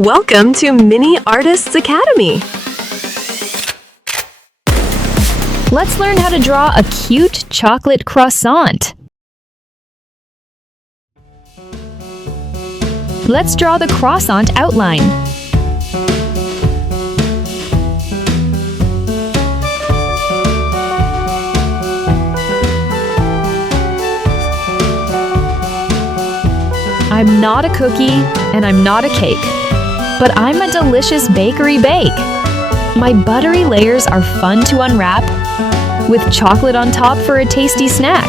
Welcome to Mini Artists Academy. Let's learn how to draw a cute chocolate croissant. Let's draw the croissant outline. I'm not a cookie and I'm not a cake, but I'm a delicious bakery bake. My buttery layers are fun to unwrap, with chocolate on top for a tasty snack.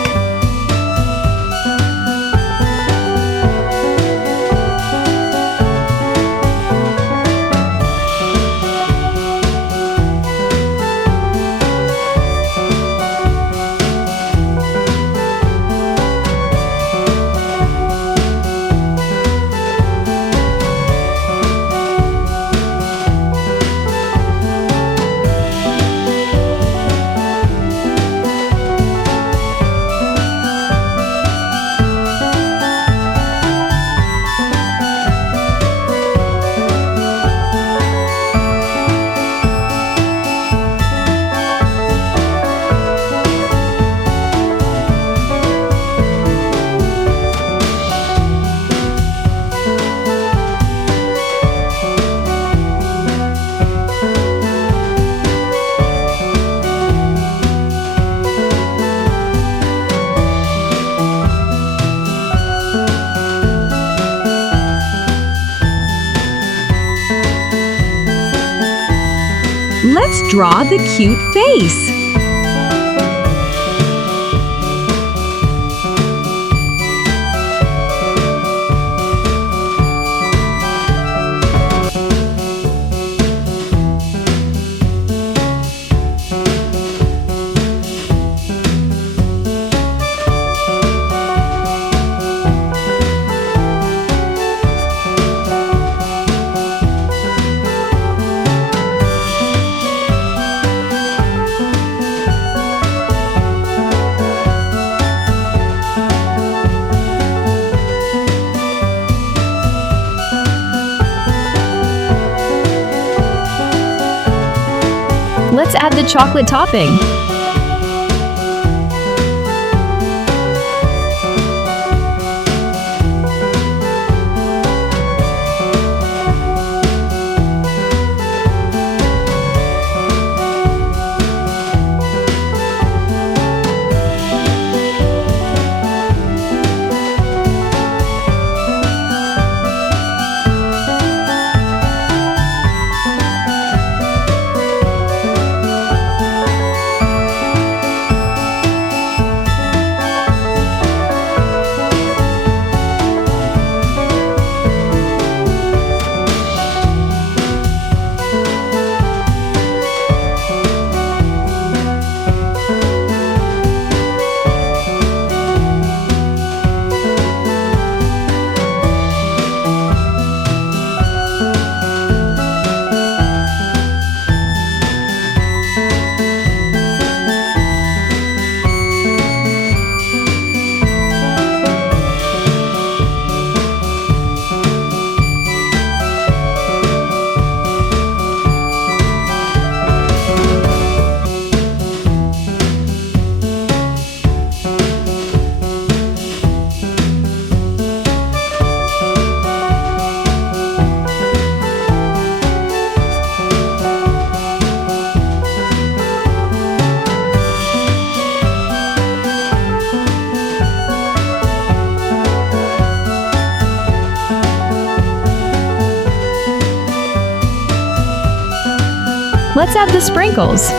Let's draw the cute face. Let's add the chocolate topping. Let's add the sprinkles.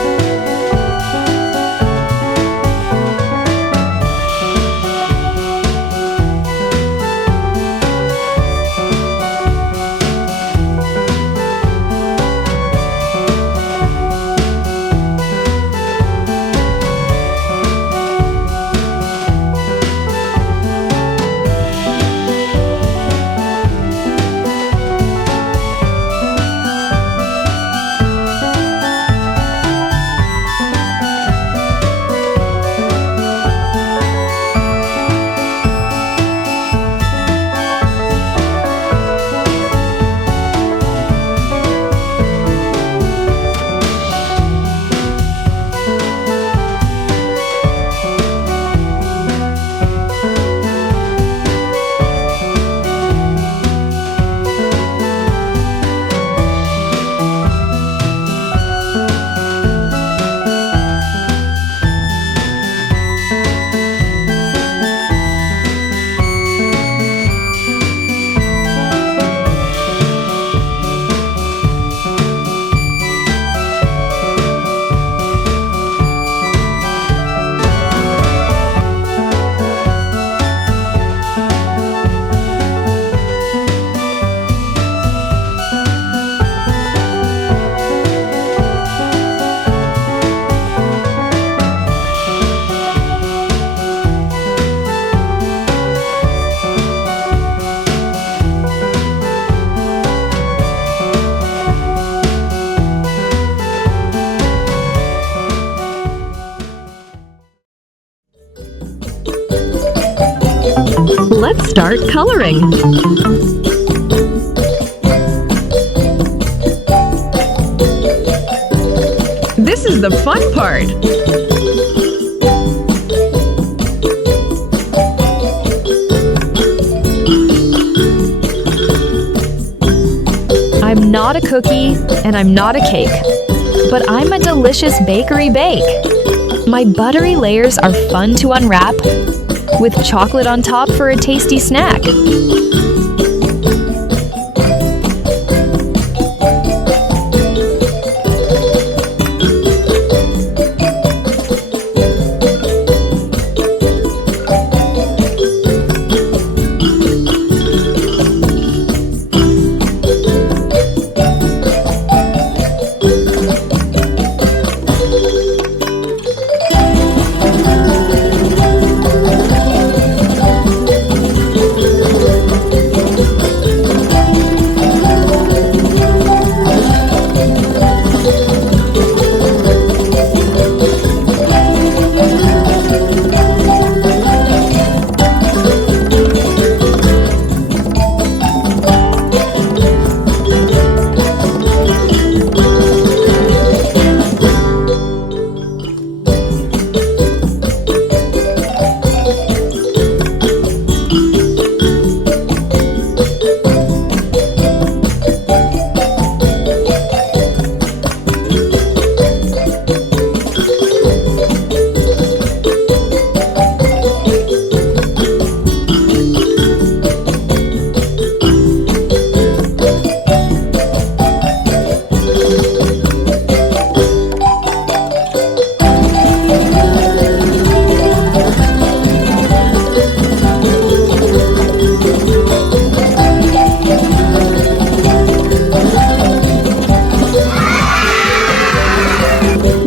Let's start coloring. This is the fun part. I'm not a cookie and I'm not a cake, but I'm a delicious bakery bake. My buttery layers are fun to unwrap, with chocolate on top for a tasty snack.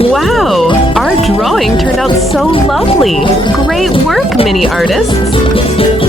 Wow! Our drawing turned out so lovely! Great work, mini artists!